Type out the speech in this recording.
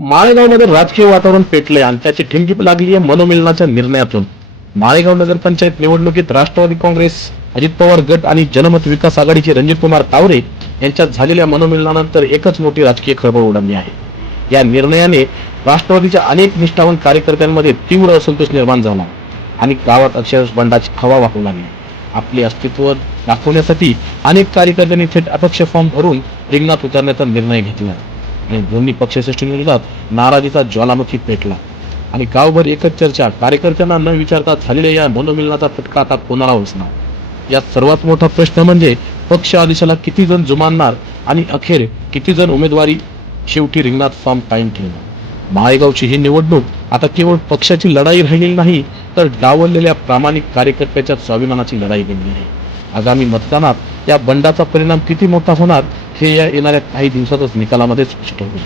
माळेगावमध्ये राजकीय वातावरण पेटले आणि त्याची ठिणगी लागली आहे मनोमिलनाच्या निर्णयातून. माळेगाव नगरपंचायत निवडणुकीत राष्ट्रवादी काँग्रेस अजित पवार गट आणि जनमत विकास आघाडीचे रणजित कुमार तावरे यांच्यात झालेल्या मनोमिलनानंतर एकच मोठी राजकीय खळबळ उडाली आहे. या निर्णयाने राष्ट्रवादीच्या अनेक निष्ठावंत कार्यकर्त्यांमध्ये तीव्र असंतोष निर्माण झाला आणि गावात अक्षरश बंडाची हवा वाहू लागली. आपले अस्तित्व दाखवण्यासाठी अनेक कार्यकर्त्यांनी थेट अपक्ष फॉर्म भरून रिंगणात उतरण्याचा निर्णय घेतला. आणि दोन्ही पक्षश्रेष्ठींविरोधात नाराजीचा ज्वालामुखी पेटला. आणि गावभर एकच चर्चा कार्यकर्त्यांना न विचारता झालेल्या या मनोमिलनाचा फटका आता कोणाला बसणार? यात सर्वात मोठा प्रश्न म्हणजे पक्ष आदेशाला किती जण जुमानणार आणि अखेर किती जण उमेदवारी शेवटी रिंगणात फॉर्म कायम ठेवणार? माळेगावची ही निवडणूक आता केवळ पक्षाची लढाई राहिलेली नाही तर डावललेल्या प्रामाणिक कार्यकर्त्याच्या स्वाभिमानाची लढाई बनली आहे. आगामी मतदानात या बंडाचा परिणाम किती मोठा होणार हे या येणाऱ्या काही दिवसातच निकालामध्ये स्पष्ट होईल.